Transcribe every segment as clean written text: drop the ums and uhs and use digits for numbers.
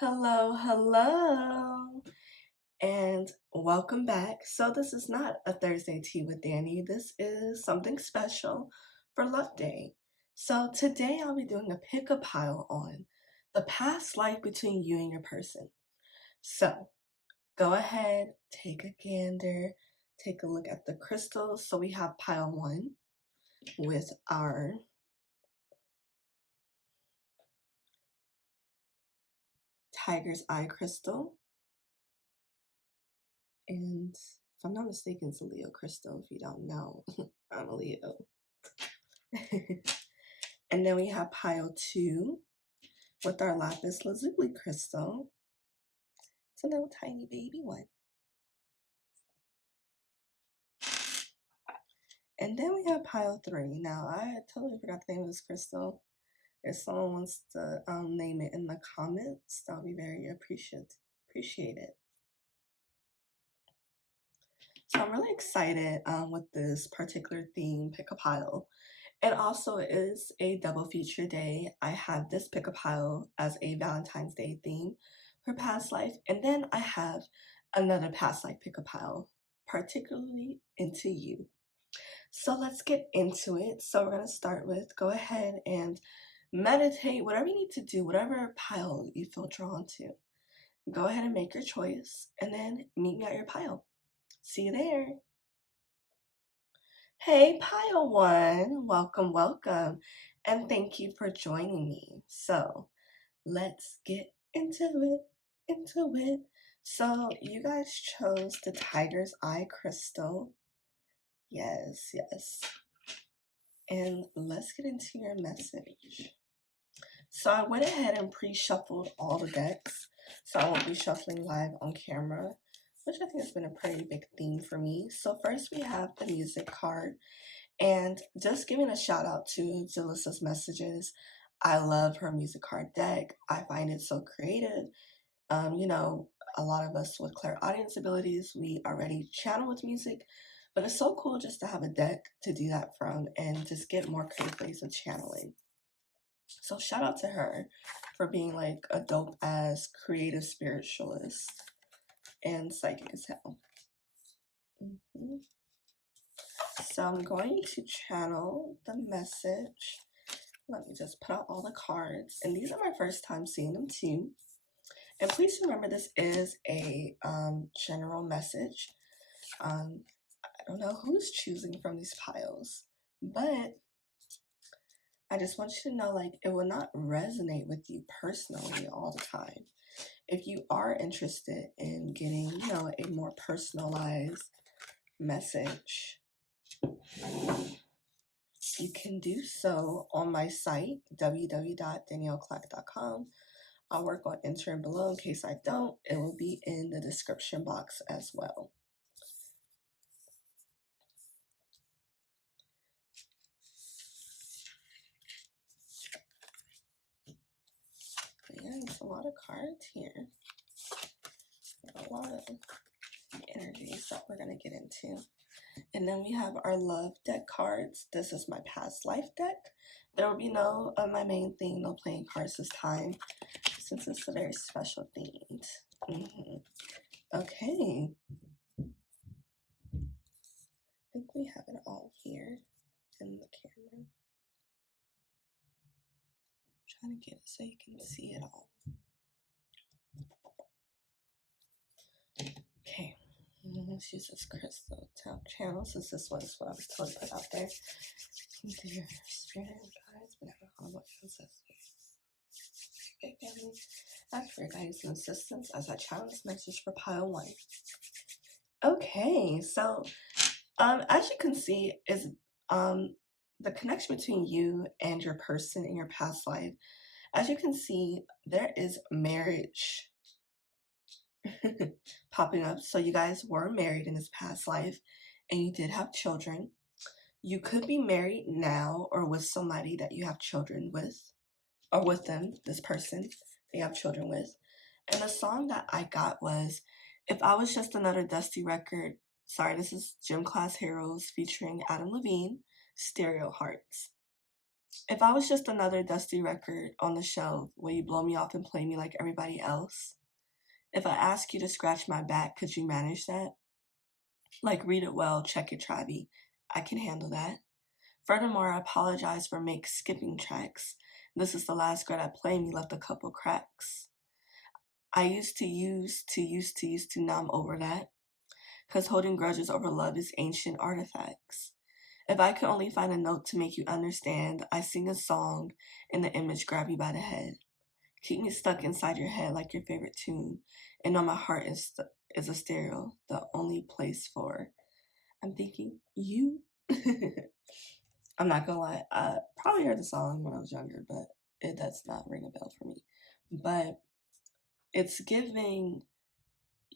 Hello, hello, and welcome back. So, this is not a Thursday Tea with Dani. This is something special for Love Day. So, today I'll be doing a pick a pile on the past life between you and your person. So, go ahead, take a gander, take a look at the crystals. So, we have pile one with our tiger's eye crystal. And if I'm not mistaken, it's a Leo crystal. If you don't know, I'm a Leo. And then we have pile two with our lapis lazuli crystal. It's a little tiny baby one. And then we have pile three. Now, I totally forgot the name of this crystal. If someone wants to name it in the comments, that would be very appreciated. So I'm really excited with this particular theme, pick a pile. It also is a double feature day. I have this pick a pile as a Valentine's Day theme for past life, and then I have another past life pick a pile, particularly into you. So let's get into it. So we're gonna start with go ahead and meditate, whatever you need to do, whatever pile you feel drawn to. Go ahead and make your choice, and then meet me at your pile. See you there. Hey, Pile One, welcome, welcome, and thank you for joining me. So, let's get into it. So, you guys chose the Tiger's Eye Crystal. Yes, yes. And let's get into your message. So, I went ahead and pre-shuffled all the decks, so I won't be shuffling live on camera, which I think has been a pretty big theme for me. So, first we have the music card. And just giving a shout out to Jalissa's messages. I love her music card deck. I find it so creative. A lot of us with clairaudience abilities, we already channel with music, but it's so cool just to have a deck to do that from and just get more creative ways of channeling. So shout out to her for being like a dope ass creative spiritualist and psychic as hell. Mm-hmm. So I'm going to channel the message. Let me just put out all the cards. And these are my first time seeing them too. And please remember this is a general message. I don't know who's choosing from these piles, but I just want you to know like it will not resonate with you personally all the time. If you are interested in getting, a more personalized message, you can do so on my site, www.danielleclack.com. I'll work on entering below. In case I don't, it will be in the description box as well. Yeah, there's a lot of cards here. A lot of energies that we're going to get into. And then we have our love deck cards. This is my past life deck. There will be no of my main theme, no playing cards this time, since it's a very special themed. Okay. I think we have it all here in the camera. I'm trying to get it so you can see it all. Okay. Let's use this crystal channel since this was what I was told to put out there. Into your spirit guides, whatever, all what ancestors. Okay, family. Ask for guidance and assistance as I channel this message for pile one. Okay, so as you can see, is the connection between you and your person in your past life. As you can see, there is marriage popping up. So you guys were married in this past life and you did have children. You could be married now or with somebody that you have children with, or with them, this person that you have children with. And the song that I got was If I Was Just Another Dusty Record. Sorry, this is Gym Class Heroes featuring Adam Levine, Stereo Hearts. If I was just another dusty record on the shelf, will you blow me off and play me like everybody else? If I ask you to scratch my back, could you manage that? Like, read it well, check it, Travi. I can handle that. Furthermore, I apologize for make skipping tracks. This is the last grade I played and you left a couple cracks. I used to, now I'm over that. Cause holding grudges over love is ancient artifacts. If I could only find a note to make you understand, I sing a song and the image grab you by the head. Keep me stuck inside your head like your favorite tune. And know my heart is a stereo, the only place for. I'm thinking you. I'm not gonna lie. I probably heard the song when I was younger, but it does not ring a bell for me. But it's giving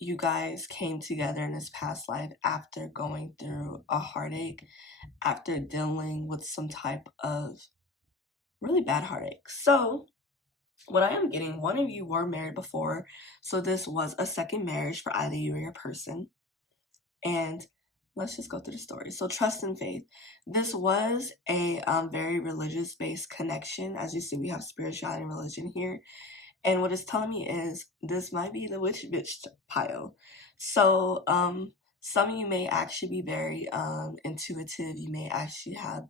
you guys came together in this past life after going through a heartache, after dealing with some type of really bad heartache. So, what I am getting, one of you were married before, so this was a second marriage for either you or your person. And let's just go through the story. So, trust and faith. This was a very religious based connection. As you see, we have spirituality and religion here. And what it's telling me is this might be the witch bitch pile. So, some of you may actually be very intuitive. You may actually have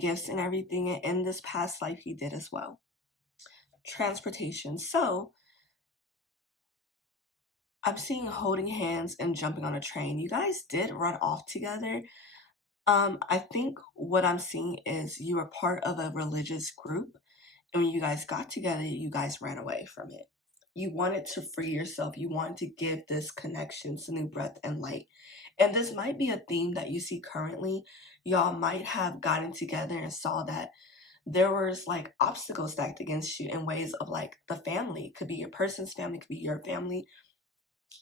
gifts and everything. And in this past life, you did as well. Transportation. So, I'm seeing holding hands and jumping on a train. You guys did run off together. I think what I'm seeing is you were part of a religious group, and when you guys got together, you guys ran away from it. You wanted to free yourself. You wanted to give this connection some new breath and light. And this might be a theme that you see currently. Y'all might have gotten together and saw that there was like obstacles stacked against you in ways of like the family. Could be your person's family, could be your family,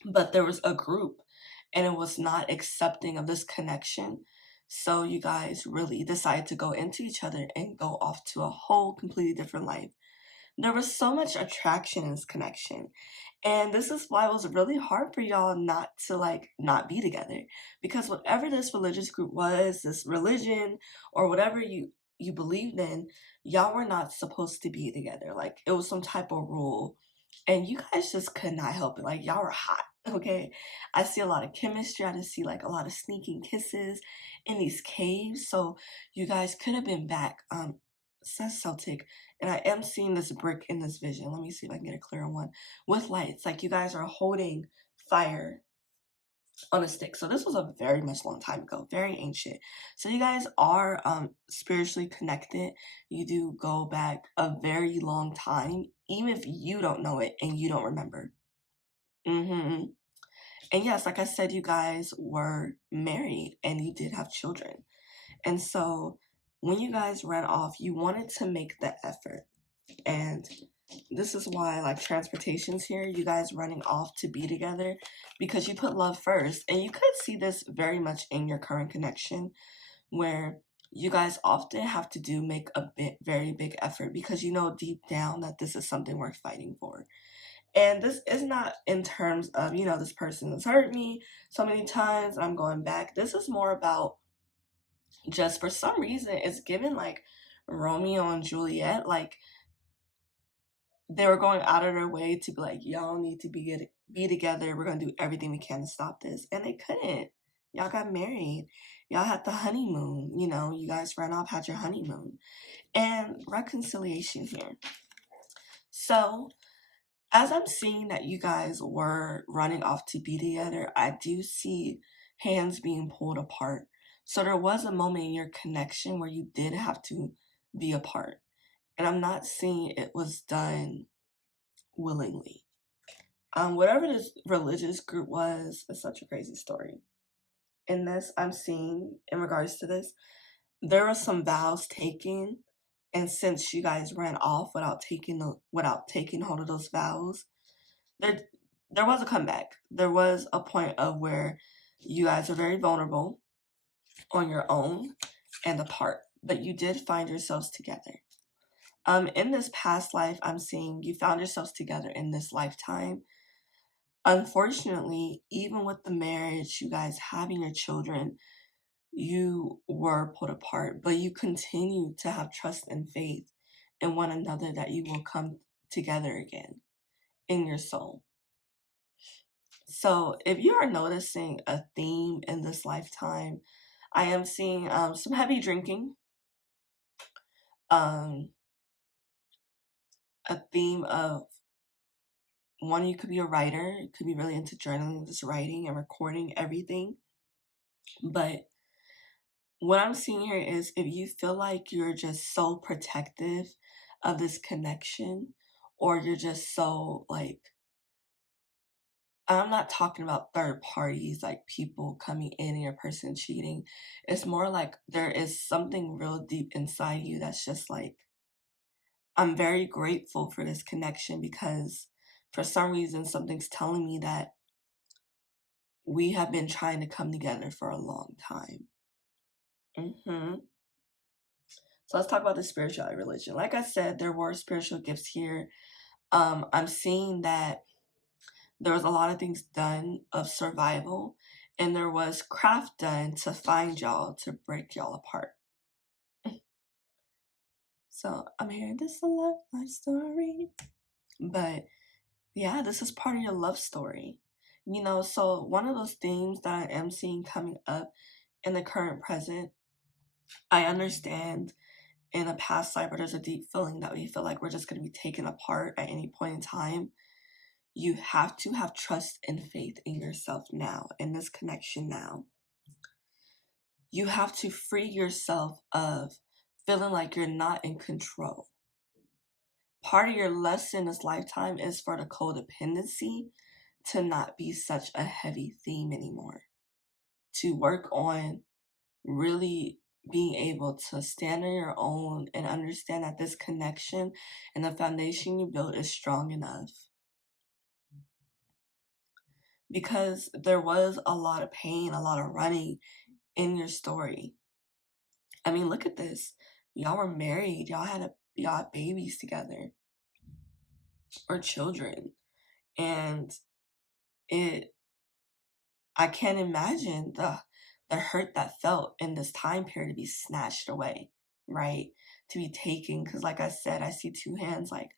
but there was a group and it was not accepting of this connection. So you guys really decided to go into each other and go off to a whole completely different life. There was so much attraction in this connection. And this is why it was really hard for y'all not to like not be together. Because whatever this religious group was, this religion or whatever you believed in, y'all were not supposed to be together. Like it was some type of rule. And you guys just could not help it. Like y'all were hot. Okay. I see a lot of chemistry. I just see like a lot of sneaking kisses in these caves. So you guys could have been back. Says Celtic. And I am seeing this brick in this vision. Let me see if I can get a clearer one with lights. Like you guys are holding fire on a stick. So this was a very much long time ago, very ancient. So you guys are spiritually connected. You do go back a very long time, even if you don't know it and you don't remember. Mm-hmm. And yes, like I said, you guys were married and you did have children. And so when you guys ran off, you wanted to make the effort. And this is why like transportation's here, you guys running off to be together because you put love first. And you could see this very much in your current connection where you guys often have to make a very big effort because you know deep down that this is something worth fighting for. And this is not in terms of, you know, this person has hurt me so many times and I'm going back. This is more about just for some reason it's given like Romeo and Juliet, like they were going out of their way to be like, y'all need to be together. We're gonna do everything we can to stop this, and they couldn't. Y'all got married. Y'all had the honeymoon. You know, you guys ran off, had your honeymoon, and reconciliation here. So, as I'm seeing that you guys were running off to be together, I do see hands being pulled apart. So there was a moment in your connection where you did have to be apart, and I'm not seeing it was done willingly. Whatever this religious group was, it's such a crazy story. In this, I'm seeing in regards to this, there were some vows taken, and since you guys ran off without taking hold of those vows, there there was a comeback. There was a point of where you guys are very vulnerable on your own and apart, but you did find yourselves together. In this past life, I'm seeing you found yourselves together in this lifetime. Unfortunately, even with the marriage, you guys having your children, you were pulled apart, but you continue to have trust and faith in one another that you will come together again in your soul. So if you are noticing a theme in this lifetime, I am seeing some heavy drinking, um, a theme of one, you could be a writer, you could be really into journaling, just writing and recording everything. But what I'm seeing here is if you feel like you're just so protective of this connection, or you're just so like, I'm not talking about third parties, like people coming in and your person cheating. It's more like there is something real deep inside you that's just like, I'm very grateful for this connection because for some reason something's telling me that we have been trying to come together for a long time. So let's talk about the spirituality religion. Like I said, there were spiritual gifts here. I'm seeing that there was a lot of things done of survival, and there was craft done to find y'all, to break y'all apart. So I'm hearing this a love life story. But yeah, this is part of your love story. You know, so one of those themes that I am seeing coming up in the current present, I understand in a past life where there's a deep feeling that we feel like we're just going to be taken apart at any point in time. You have to have trust and faith in yourself now, in this connection now. You have to free yourself of feeling like you're not in control. Part of your lesson this lifetime is for the codependency to not be such a heavy theme anymore. To work on really being able to stand on your own and understand that this connection and the foundation you built is strong enough. Because there was a lot of pain, a lot of running in your story. I mean, look at this. Y'all were married. Y'all had babies together or children. And it I can't imagine the hurt that felt in this time period to be snatched away, right? To be taken, because like I said, I see two hands like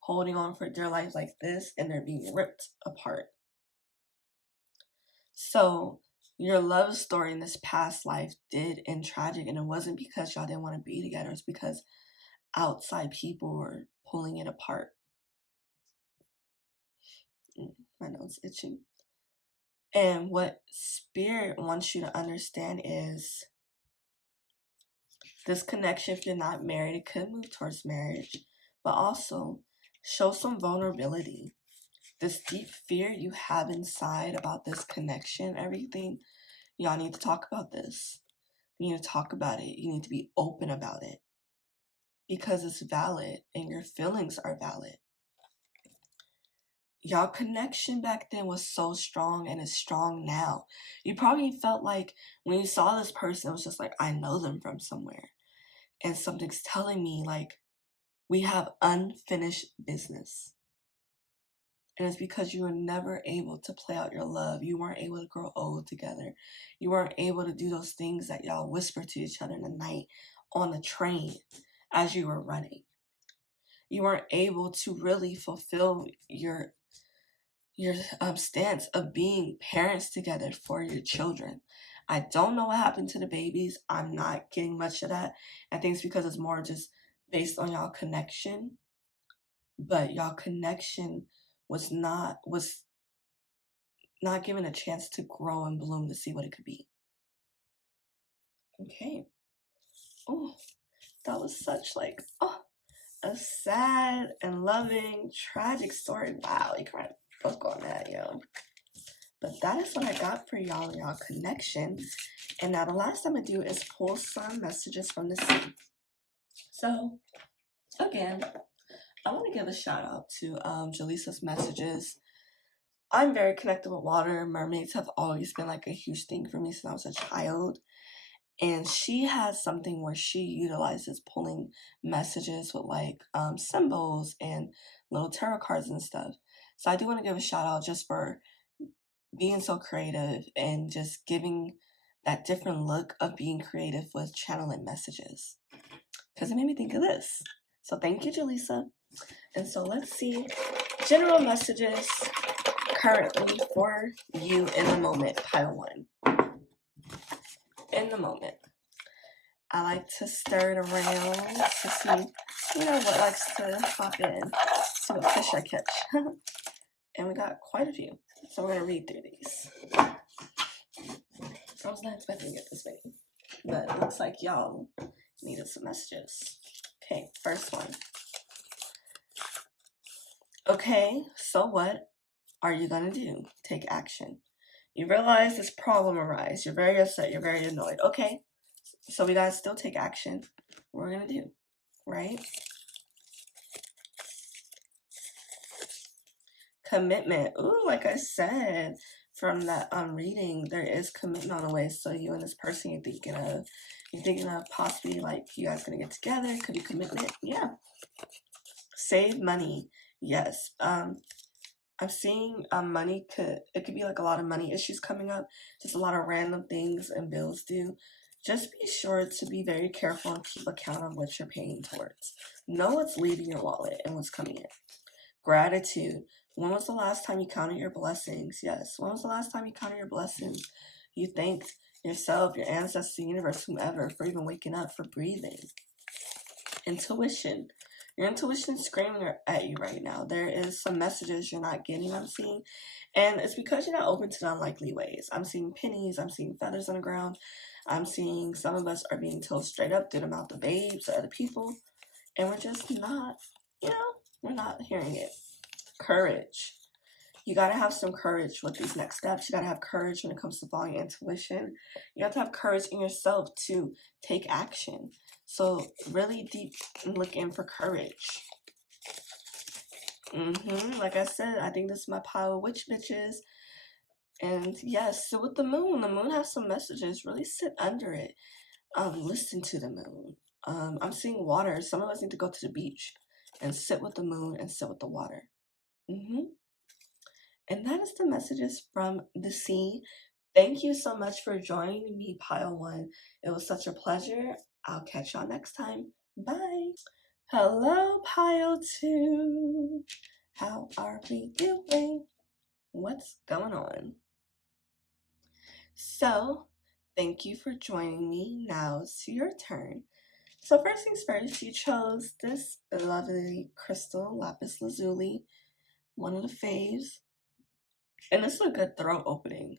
holding on for dear life like this, and they're being ripped apart. So your love story in this past life did end tragic, and it wasn't because y'all didn't want to be together. It's because outside people were pulling it apart. My nose itching. And what spirit wants you to understand is this connection, if you're not married, it could move towards marriage, but also show some vulnerability. This deep fear you have inside about this connection, everything, y'all need to talk about this. You need to talk about it. You need to be open about it because it's valid and your feelings are valid. Y'all connection back then was so strong and it's strong now. You probably felt like when you saw this person, it was just like, I know them from somewhere. And something's telling me like, we have unfinished business. And it's because you were never able to play out your love. You weren't able to grow old together. You weren't able to do those things that y'all whisper to each other in the night on the train as you were running. You weren't able to really fulfill your stance of being parents together for your children. I don't know what happened to the babies. I'm not getting much of that. I think it's because it's more just based on y'all connection. But y'all connection was not given a chance to grow and bloom to see what it could be. Okay. Oh, that was such like a sad and loving, tragic story. Wow, you can write a book on that, yo. But that is what I got for y'all connection. And now the last thing I'm gonna do is pull some messages from the sea. So again, I want to give a shout out to Jaleesa's messages. I'm very connected with water. Mermaids have always been like a huge thing for me since I was a child. And she has something where she utilizes pulling messages with like symbols and little tarot cards and stuff. So I do want to give a shout out just for being so creative and just giving that different look of being creative with channeling messages. Because it made me think of this. So thank you, Jaleesa. And so let's see general messages currently for you in the moment, pile 1. In the moment. I like to stir it around to see, what likes to pop in. See what fish I catch. And we got quite a few. So we're going to read through these. I was not expecting to get this many. But it looks like y'all needed some messages. Okay, first one. Okay, so what are you going to do? Take action. You realize this problem arise. You're very upset. You're very annoyed. Okay, so we got to still take action. What we're going to do, right? Commitment. Ooh, like I said from that reading, there is commitment on the way. So you and this person you're thinking of possibly like you guys gonna get together. Could be commitment. Yeah. Save money. Yes. I'm seeing money it could be like a lot of money issues coming up. Just a lot of random things and bills due. Just be sure to be very careful and keep account of what you're paying towards. Know what's leaving your wallet and what's coming in. Gratitude. When was the last time you counted your blessings? Yes. When was the last time you counted your blessings? You thanked yourself, your ancestors, the universe, whomever, for even waking up, for breathing. Intuition. Your intuition is screaming at you right now. There is some messages you're not getting, I'm seeing. And it's because you're not open to the unlikely ways. I'm seeing pennies. I'm seeing feathers on the ground. I'm seeing some of us are being told straight up through the mouth of babes or other people. And we're just not, we're not hearing it. Courage. You got to have some courage with these next steps. You got to have courage when it comes to following your intuition. You have to have courage in yourself to take action. So really deep looking for courage. Like I said, I think this is my pile of witch bitches. And yes, sit with the moon. The moon has some messages. Really sit under it. Listen to the moon. I'm seeing water. Some of us need to go to the beach and sit with the moon and sit with the water. And that is the messages from the sea. Thank you so much for joining me, Pile 1. It was such a pleasure. I'll catch y'all next time. Bye. Hello, Pile 2. How are we doing? What's going on? So, thank you for joining me. Now it's your turn. So first things first, you chose this lovely crystal, lapis lazuli, one of the faves. And this is a good throat opening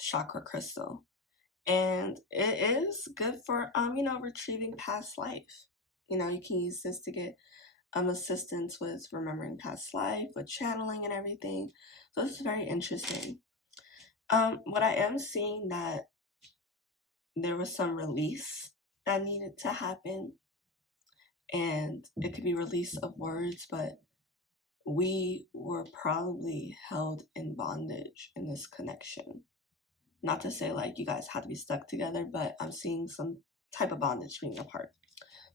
chakra crystal. And it is good for retrieving past life. You can use this to get assistance with remembering past life, with channeling and everything. So this is very interesting. What I am seeing that there was some release that needed to happen. And it could be release of words, but we were probably held in bondage in this connection. Not to say like you guys had to be stuck together, but I'm seeing some type of bondage being apart.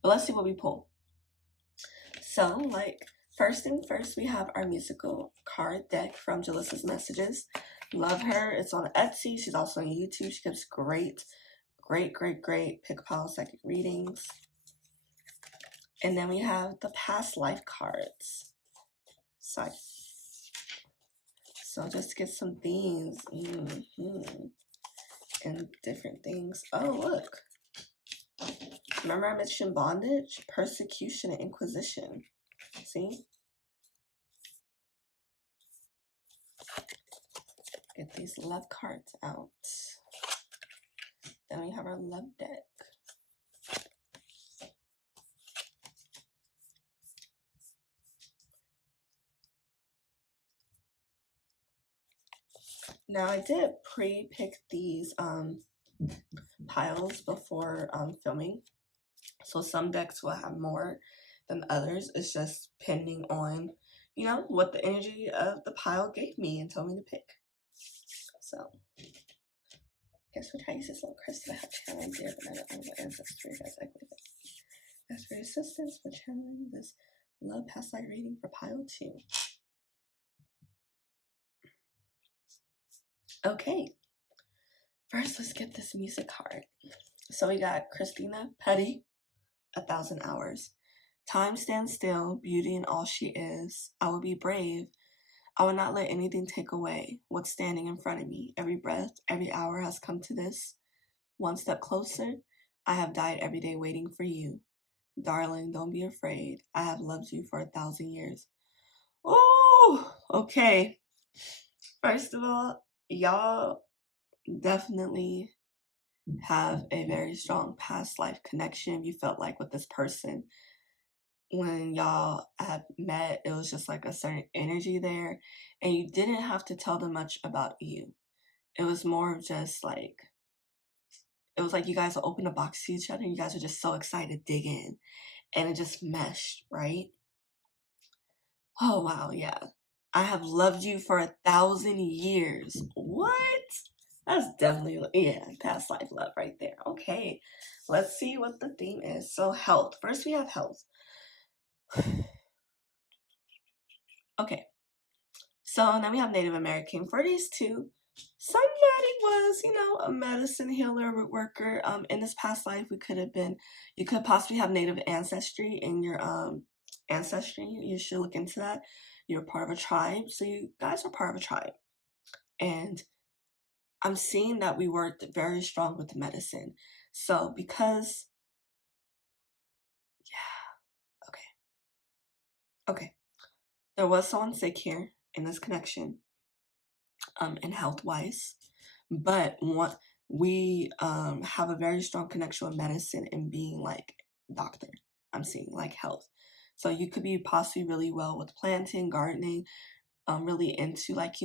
But let's see what we pull. So, like, first thing first, we have our musical card deck from Jaleesa's Messages. Love her. It's on Etsy. She's also on YouTube. She gives great pick a pile psychic readings. And then we have the past life cards. So just get some themes and different things. Oh, look. Remember I mentioned bondage, persecution, and inquisition. See? Get these love cards out. Then we have our love deck. Now I did pre-pick these piles before filming. So some decks will have more than others. It's just depending on, what the energy of the pile gave me and told me to pick. So, I guess we'll try to use this little crystal I have challenge here, but I don't know what ancestry is exactly. Ask for assistance for channeling this love past life reading for pile 2. Okay. First, let's get this music card. So we got Christina Petty, 1,000 hours. Time stands still, beauty in all she is. I will be brave. I will not let anything take away what's standing in front of me. Every breath, every hour has come to this. One step closer. I have died every day waiting for you. Darling, don't be afraid. I have loved you for 1,000 years. Oh, okay. First of all, y'all definitely have a very strong past life connection. You felt like with this person, when y'all had met, it was just like a certain energy there, and you didn't have to tell them much about you. It was more of just like, it was like you guys opened a box to each other, and you guys were just so excited to dig in, and it just meshed, right? Oh, wow, yeah. I have loved you for 1,000 years. What? That's definitely, yeah, past life love right there. Okay, let's see what the theme is. So, health. First, we have health. Okay, so now we have Native American. For these two, somebody was, a medicine healer, root worker. In this past life, you could possibly have Native ancestry in your ancestry. You should look into that. You're part of a tribe, so you guys are part of a tribe, and I'm seeing that we worked very strong with medicine. So because, okay, there was someone sick here in this connection, and health wise, but what we have a very strong connection with medicine and being like doctor. I'm seeing like health. So you could be possibly really well with planting, gardening, really into like,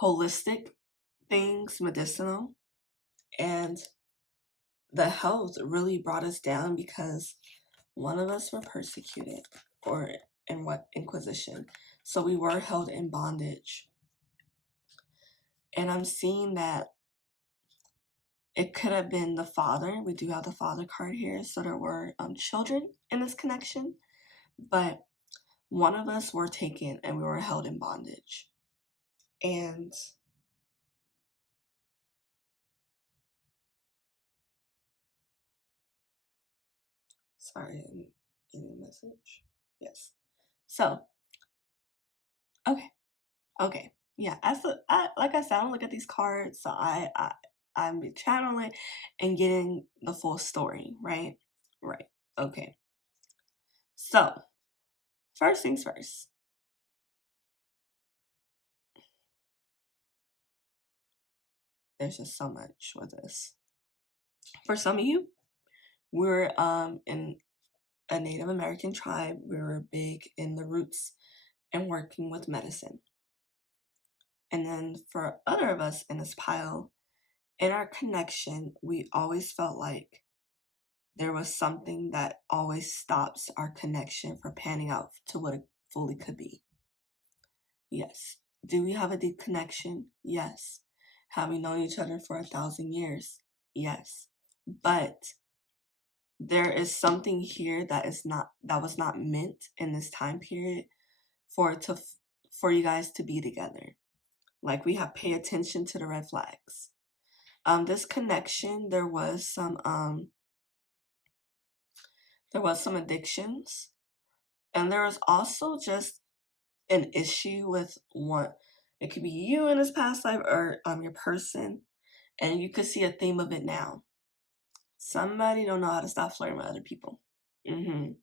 holistic things, medicinal, and the health really brought us down because one of us were persecuted or in what inquisition. So we were held in bondage. And I'm seeing that it could have been the father. We do have the father card here. So there were children in this connection. But one of us were taken and we were held in bondage. And sorry, I'm getting a message. Yes. So, okay. Yeah, like I said, I don't look at these cards, so I'm channeling and getting the full story, right? Right. Okay. So, first things first. There's just so much with this. For some of you, we're in a Native American tribe. We were big in the roots and working with medicine. And then for other of us in this pile, in our connection, we always felt like there was something that always stops our connection from panning out to what it fully could be. Yes. Do we have a deep connection? Yes. Have we known each other for 1,000 years? Yes. But there is something here that was not meant in this time period for you guys to be together. Like we have pay attention to the red flags. This connection, there was some addictions, and there was also just an issue with one. It could be you in this past life or your person, and you could see a theme of it now. Somebody don't know how to stop flirting with other people. You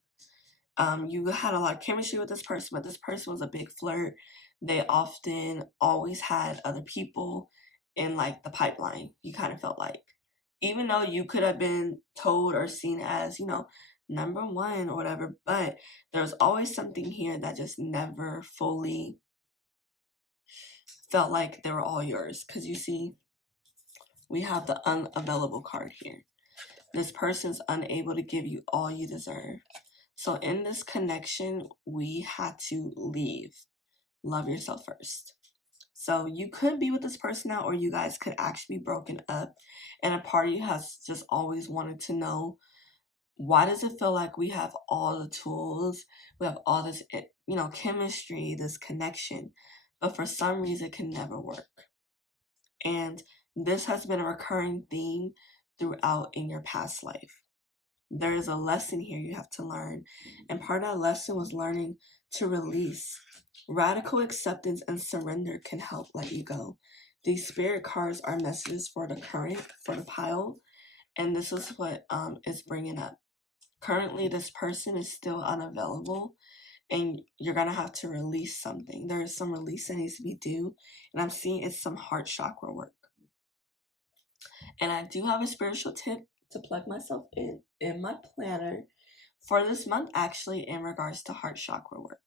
had a lot of chemistry with this person, but this person was a big flirt. They often always had other people in like the pipeline. You kind of felt like, even though you could have been told or seen as, number one or whatever, but there's always something here that just never fully felt like they were all yours. Because you see, we have the unavailable card here. This person's unable to give you all you deserve. So in this connection, we had to leave. Love yourself first. So you could be with this person now, or you guys could actually be broken up. And a part of you has just always wanted to know, why does it feel like we have all the tools, we have all this, chemistry, this connection, but for some reason it can never work. And this has been a recurring theme throughout in your past life. There is a lesson here you have to learn. And part of that lesson was learning to release. Radical acceptance and surrender can help let you go. These spirit cards are messages for the current, for the pile. And this is what is bringing up. Currently, this person is still unavailable, and you're going to have to release something. There is some release that needs to be due, and I'm seeing it's some heart chakra work. And I do have a spiritual tip to plug myself in my planner for this month, actually, in regards to heart chakra work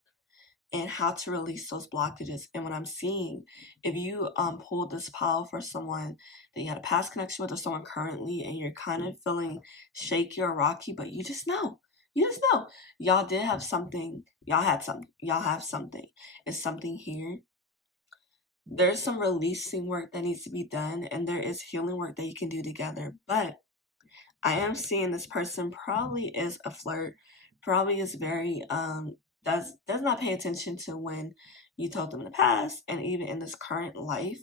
and how to release those blockages. And what I'm seeing, if you pulled this pile for someone that you had a past connection with or someone currently, and you're kind of feeling shaky or rocky, but you just know, y'all did have something, y'all have something. It's something here. There's some releasing work that needs to be done, and there is healing work that you can do together. But I am seeing this person probably is a flirt, probably is very does not pay attention to when you told them in the past, and even in this current life,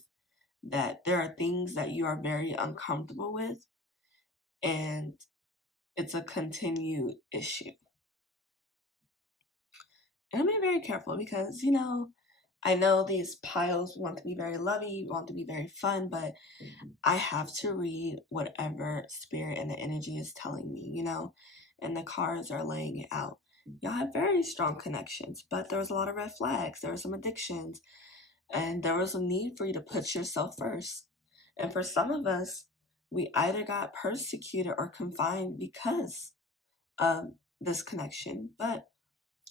that there are things that you are very uncomfortable with, and it's a continued issue. And I'm being very careful because, I know these piles want to be very lovey, want to be very fun, but I have to read whatever spirit and the energy is telling me, and the cards are laying it out. Y'all have very strong connections, but there was a lot of red flags. There were some addictions, and there was a need for you to put yourself first. And for some of us, we either got persecuted or confined because of this connection. But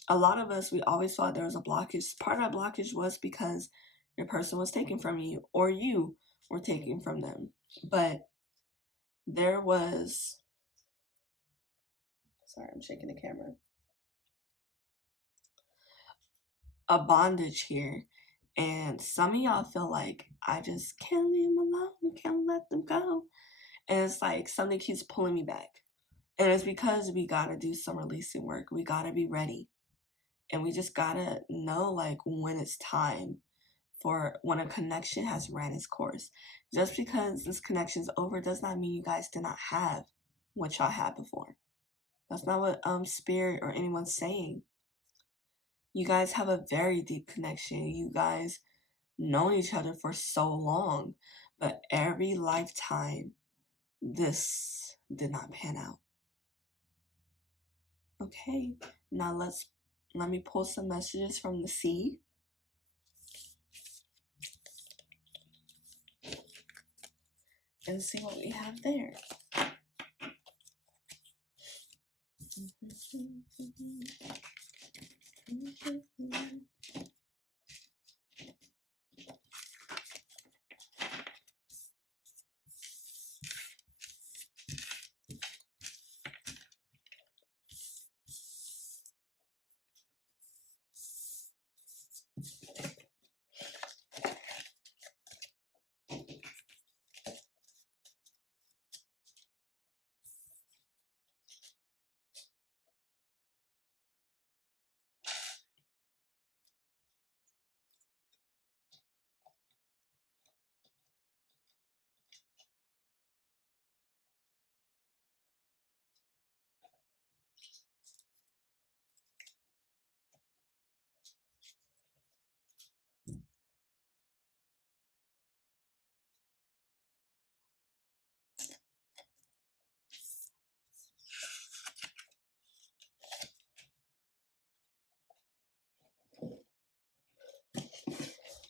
a lot of us, we always thought there was a blockage. Part of that blockage was because your person was taken from you, or you were taken from them. But there was, sorry, I'm shaking the camera, a bondage here. And some of y'all feel like, I just can't leave them alone, can't let them go. And it's like something keeps pulling me back. And it's because we gotta do some releasing work. We gotta be ready. And we just gotta know, like, when it's time, for when a connection has ran its course. Just because this connection's over does not mean you guys did not have what y'all had before. That's not what spirit or anyone's saying. You guys have a very deep connection. You guys know each other for so long, but every lifetime this did not pan out. Okay, now let me pull some messages from the sea. And see what we have there.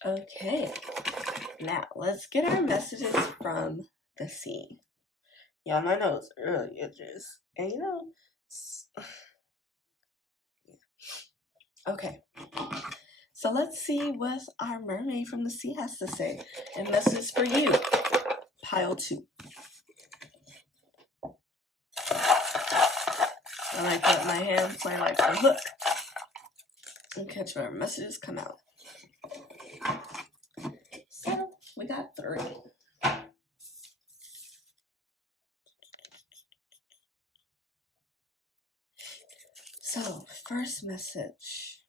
Okay, now let's get our messages from the sea. Yeah, my nose really itches. And okay. So let's see what our mermaid from the sea has to say. And this is for you, pile 2. And I put my hand play like a hook and catch whatever messages come out. So we got 3. So, first message.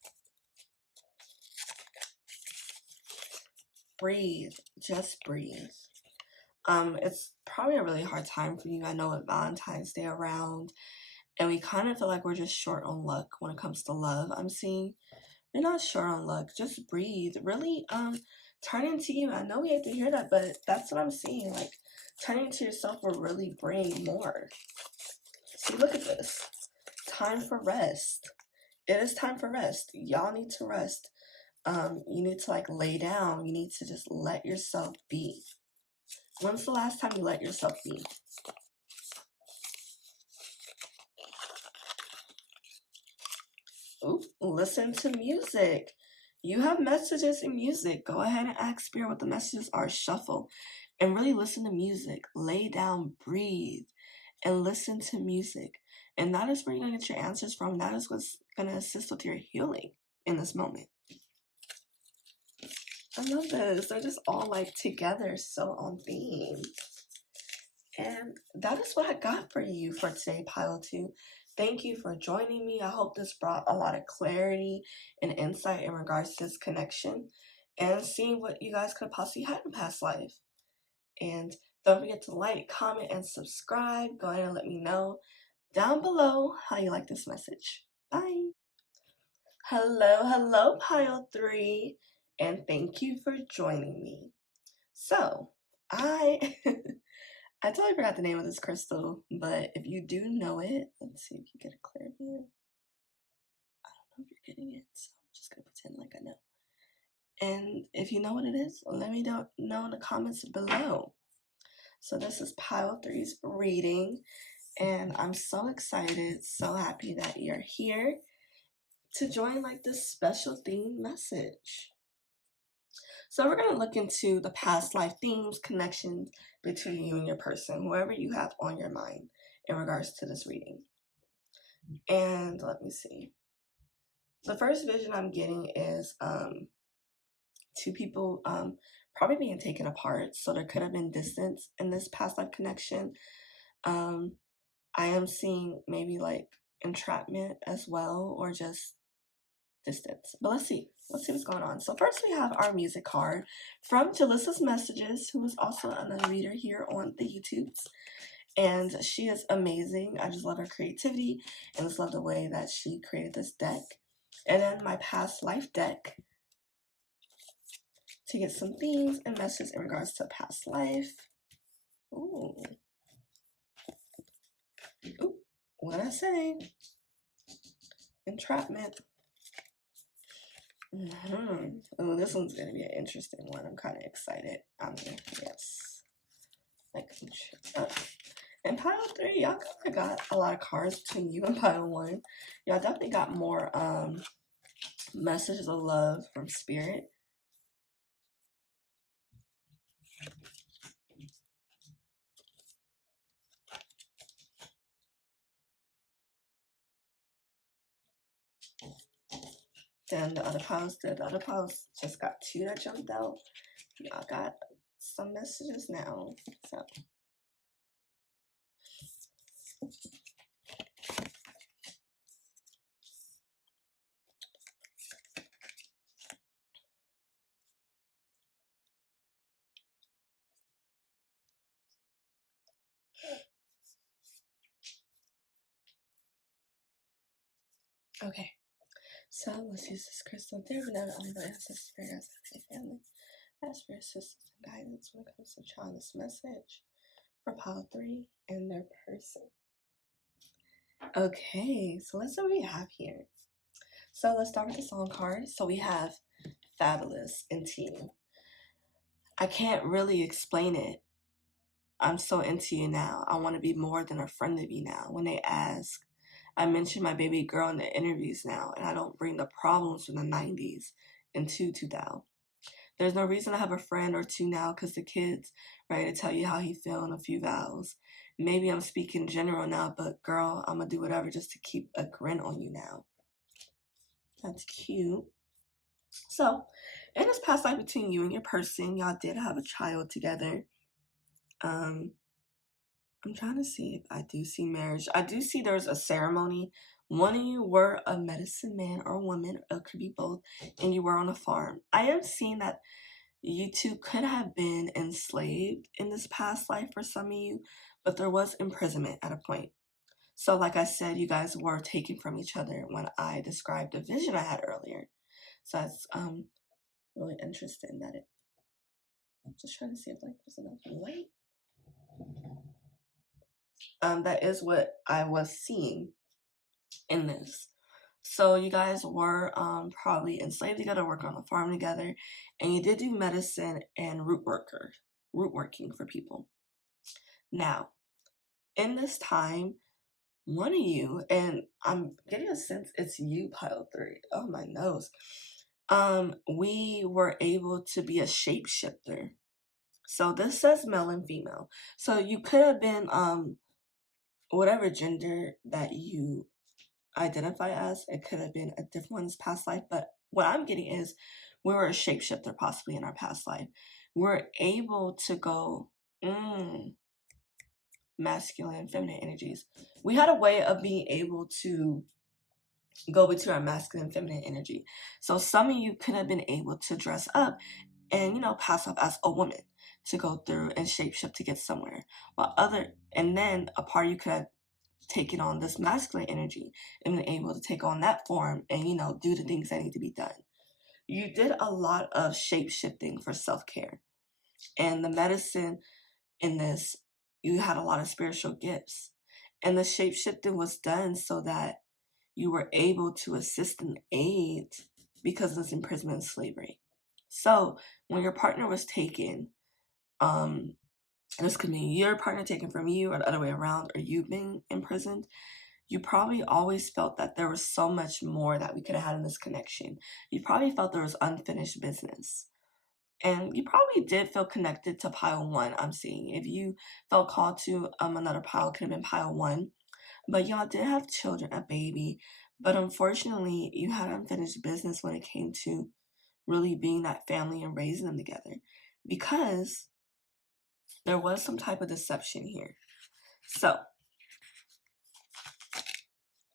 Breathe. Just breathe. It's probably a really hard time for you. I know with Valentine's Day around, and we kind of feel like we're just short on luck when it comes to love. I'm seeing you're not short on luck. Just breathe. Really, turn into you. I know we have to hear that, but that's what I'm seeing. Like, turning to yourself will really bring more. See, look at this. Time for rest. It is time for rest. Y'all need to rest. You need to like lay down. You need to just let yourself be. When's the last time you let yourself be? Ooh, listen to music. You have messages in music. Go ahead and ask Spirit what the messages are. Shuffle and really listen to music. Lay down, breathe, and listen to music. And that is where you're going to get your answers from. That is what's going to assist with your healing in this moment. I love this. They're just all like together, so on theme. And that is what I got for you for today, Pile 2. Thank you for joining me. I hope this brought a lot of clarity and insight in regards to this connection and seeing what you guys could have possibly had in past life. And don't forget to like, comment, and subscribe. Go ahead and let me know down below how you like this message. Bye. Hello, Pile 3. And thank you for joining me. So, I I totally forgot the name of this crystal, but if you do know it, let's see if you get a clear view. I don't know if you're getting it, so I'm just gonna pretend like I know. And if you know what it is, let me know in the comments below. So this is Pile 3's reading, and I'm so excited, so happy that you're here to join like this special theme message. So we're going to look into the past life themes, connections between you and your person, whoever you have on your mind in regards to this reading. And let me see. The first vision I'm getting is two people probably being taken apart. So there could have been distance in this past life connection. I am seeing maybe like entrapment as well, or just distance. But let's see what's going on. So first we have our music card from Jalissa's Messages, who is also another reader here on the YouTubes. And she is amazing. I just love her creativity and just love the way that she created this deck. And then my past life deck to get some themes and messages in regards to past life. Ooh. Ooh. What did I say? Entrapment. Oh, this one's gonna be an interesting one. I'm kind of excited. Yes. Like, and pile 3, y'all kind of got a lot of cards between you and pile 1. Y'all definitely got more messages of love from Spirit. Then the other piles just got 2 that jumped out. Y'all got some messages now. So okay. So let's use this crystal. Dear beloved, only the ancestors, spirit guides, and family. Ask for assistance and guidance when it comes to trying this message for pile 3 and their person. Okay, so let's see what we have here. So let's start with the song card. So we have Fabulous into you. I can't really explain it. I'm so into you now. I want to be more than a friend of you now. When they ask, I mention my baby girl in the interviews now, and I don't bring the problems from the 90s into 2000. There's no reason to have a friend or two now because the kid's ready to tell you how he feel in a few vows. Maybe I'm speaking general now, but girl, I'm going to do whatever just to keep a grin on you now. That's cute. So, in this past life between you and your person, y'all did have a child together. I'm trying to see if I do see marriage. I do see there's a ceremony. One of you were a medicine man or woman, it could be both, and you were on a farm. I am seeing that You two could have been enslaved in this past life for some of you, but there was imprisonment at a point. So, like I said, you guys were taken from each other when I described the vision I had earlier. So that's really interesting that it. I'm just trying to see if like there's enough light. That is what I was seeing in this. So you guys were probably enslaved together, working on a farm together, and you did do medicine and root working for people. Now, in this time, one of you, and I'm getting a sense it's you, pile 3. Oh my nose. We were able to be a shapeshifter. So this says male and female. So you could have been whatever gender that you identify as. It could have been a different one's past life, but what I'm getting is we were a shapeshifter possibly in our past life. We're able to go masculine and feminine energies. We had a way of being able to go between our masculine and feminine energy. So some of you could have been able to dress up and, you know, pass off as a woman to go through and shapeshift to get somewhere. And then a part of you could have taken on this masculine energy and been able to take on that form and, you know, do the things that need to be done. You did a lot of shape shifting for self-care. And the medicine in this, you had a lot of spiritual gifts. And the shape shifting was done so that you were able to assist and aid because of this imprisonment and slavery. So when your partner was taken, this could mean your partner taken from you or the other way around, or you being imprisoned, you probably always felt that there was so much more that we could have had in this connection. You probably felt there was unfinished business. And you probably did feel connected to pile 1, I'm seeing. If you felt called to another pile, it could have been pile 1. But y'all did have children, a baby. But unfortunately, you had unfinished business when it came to really being that family and raising them together. Because there was some type of deception here. So,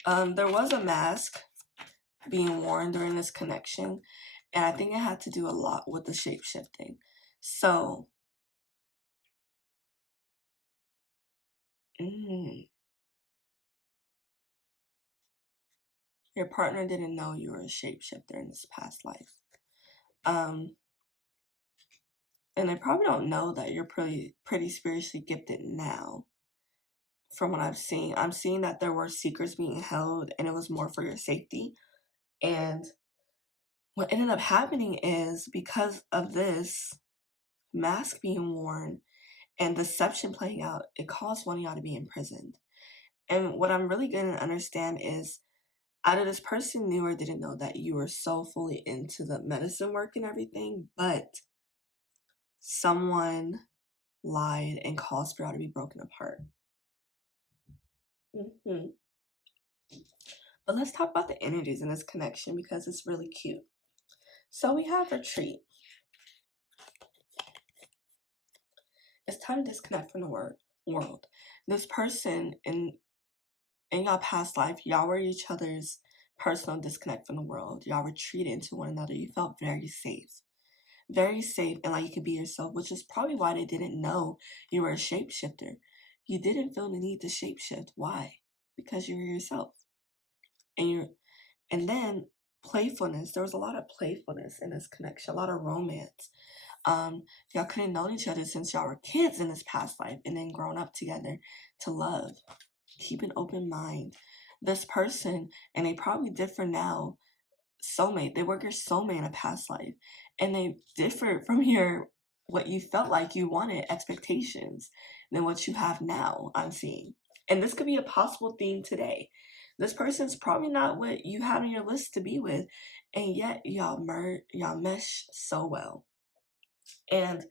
there was a mask being worn during this connection, and I think it had to do a lot with the shape shifting. So, your partner didn't know you were a shapeshifter in this past life. And they probably don't know that you're pretty spiritually gifted now. From what I'm seeing that there were secrets being held and it was more for your safety. And what ended up happening is because of this mask being worn and deception playing out, it caused one of y'all to be imprisoned. And what I'm really going to understand is either this person knew or didn't know that you were so fully into the medicine work and everything, but someone lied and caused for y'all to be broken apart. But let's talk about the energies in this connection because it's really cute. So we have retreat. It's time to disconnect from the world. This person in y'all past life, y'all were each other's personal disconnect from the world. Y'all retreated into one another. You felt very safe. Very safe and like you could be yourself, which is probably why they didn't know you were a shapeshifter. You didn't feel the need to shapeshift. Why? Because you were yourself. And then playfulness. There was a lot of playfulness in this connection, a lot of romance. Y'all could have known each other since y'all were kids in this past life and then grown up together to love. Keep an open mind. This person, and they probably differ now, soulmate. They were your soulmate in a past life. And they differ from what you felt like you wanted, expectations, than what you have now, I'm seeing. And this could be a possible theme today. This person's probably not what you had on your list to be with, and yet y'all mesh so well. And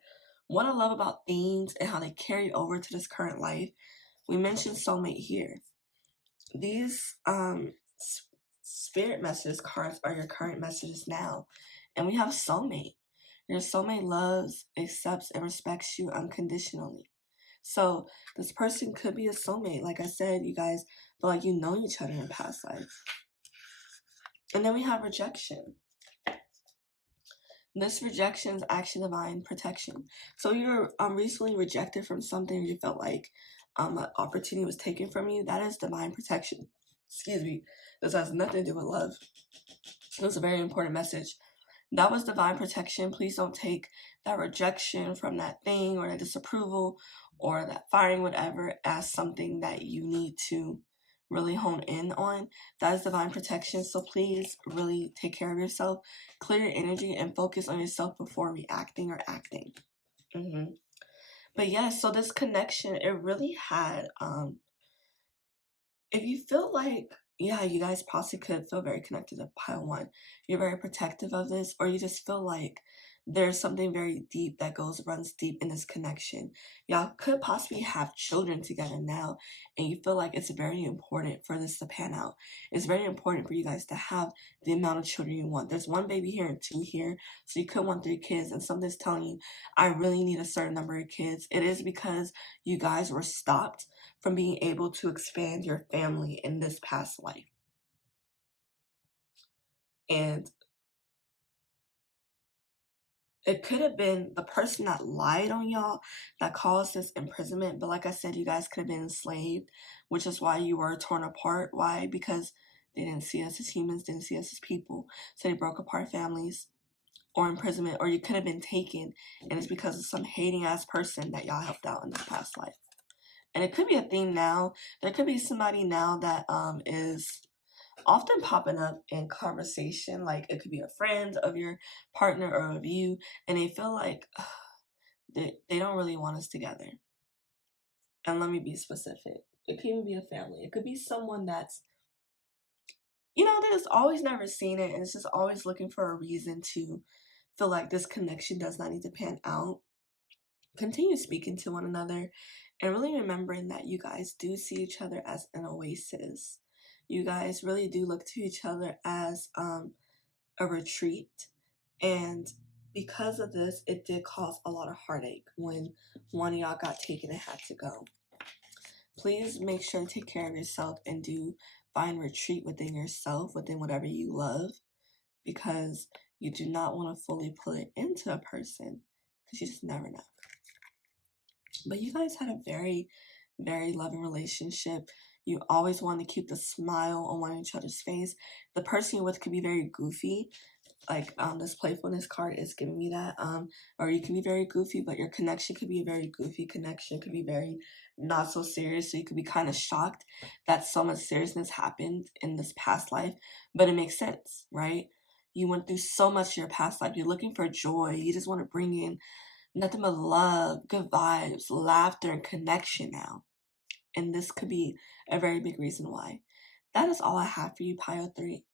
what I love about themes and how they carry over to this current life, we mentioned soulmate here. These spirit messages cards are your current messages now. And we have soulmate. Your soulmate loves, accepts, and respects you unconditionally. So this person could be a soulmate. Like I said, you guys feel like you know each other in past lives. And then we have rejection. This rejection is actually divine protection. So you're recently rejected from something, you felt like an opportunity was taken from you. That is divine protection. Excuse me. This has nothing to do with love. It's a very important message. That was divine protection. Please don't take that rejection from that thing or that disapproval or that firing, whatever, as something that you need to really hone in on. That is divine protection. So please really take care of yourself, clear your energy, and focus on yourself before reacting or acting. But yeah, so this connection, it really had if you feel like, yeah, you guys possibly could feel very connected to pile one, you're very protective of this, or you just feel like there's something very deep that runs deep in this connection. Y'all could possibly have children together now, and you feel like it's very important for this to pan out. It's very important for you guys to have the amount of children you want. There's one baby here and two here, so you could want 3 kids, and something's telling you, I really need a certain number of kids. It is because you guys were stopped from being able to expand your family in this past life. And it could have been the person that lied on y'all that caused this imprisonment. But like I said, you guys could have been enslaved, which is why you were torn apart. Why? Because they didn't see us as humans, didn't see us as people. So they broke apart families or imprisonment, or you could have been taken. And it's because of some hating ass person that y'all helped out in this past life. And it could be a theme now. There could be somebody now that is often popping up in conversation. Like it could be a friend of your partner or of you, and they feel like they don't really want us together. And let me be specific. It could even be a family. It could be someone that's, they just always never seen it, and it's just always looking for a reason to feel like this connection does not need to pan out. Continue speaking to one another and really remembering that you guys do see each other as an oasis. You guys really do look to each other as a retreat. And because of this, it did cause a lot of heartache when one of y'all got taken and had to go. Please make sure to take care of yourself and do find retreat within yourself, within whatever you love, because you do not want to fully pull it into a person because you just never know. But you guys had a very, very loving relationship. You always want to keep the smile on one of each other's face. The person you're with could be very goofy. Like this playfulness card is giving me that. Or you can be very goofy, but your connection could be a very goofy connection. Could be very not so serious. So you could be kind of shocked that so much seriousness happened in this past life. But it makes sense, right? You went through so much in your past life. You're looking for joy. You just want to bring in nothing but love, good vibes, laughter, and connection now. And this could be a very big reason why. That is all I have for you, Pile 3.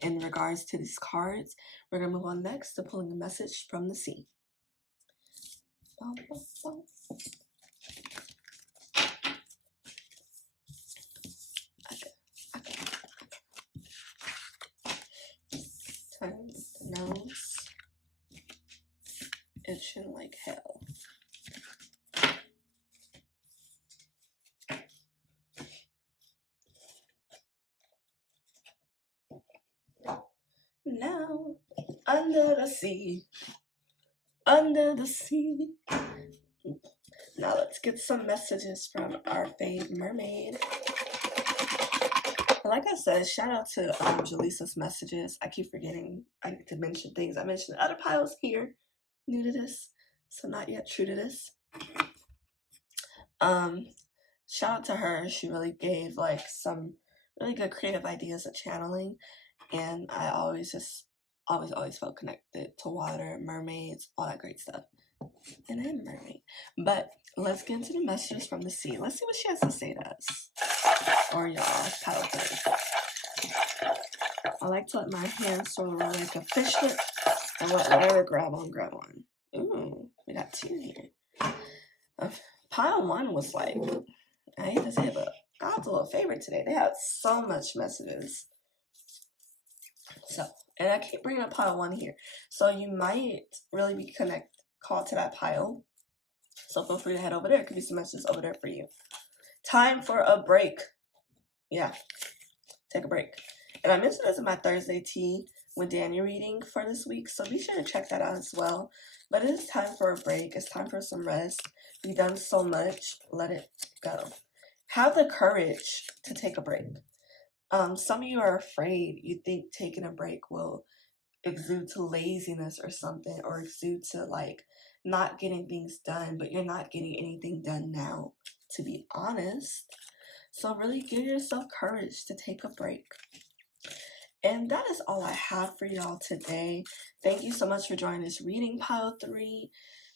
In regards to these cards, we're going to move on next to pulling a message from the sea. Turn the nose. Itching like hell. Now, under the sea. Under the sea. Now let's get some messages from our fave mermaid. Like I said, shout out to Jaleesa's messages. I keep forgetting I need to mention things. I mentioned other piles here, new to this, so not yet true to this. Shout out to her. She really gave like some really good creative ideas of channeling, and I always felt connected to water, mermaids, all that great stuff. And I'm a mermaid. But let's get into the messages from the sea. Let's see what she has to say to us. Or y'all, pile 3. I like to let my hands sort of roll like a fishnet and whatever grab on. Ooh, we got 2 here. Pile 1 was like, I hate to say it, but God's a little favorite today. They had so much messages. So, and I keep bringing up pile 1 here. So you might really be called to that pile. So feel free to head over there. It could be some messages over there for you. Time for a break. Yeah, take a break. And I mentioned this in my Thursday tea, with Dani reading for this week, so be sure to check that out as well. But it is time for a break. It's time for some rest. We've done so much. Let it go. Have the courage to take a break. Some of you are afraid. You think taking a break will exude to laziness or something, or exude to like not getting things done, but you're not getting anything done now, to be honest. So really give yourself courage to take a break. And that is all I have for y'all today. Thank you so much for joining this reading pile 3.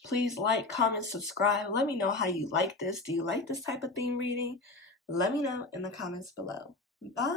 Please like, comment, subscribe. Let me know how you like this. Do you like this type of theme reading? Let me know in the comments below. Bye.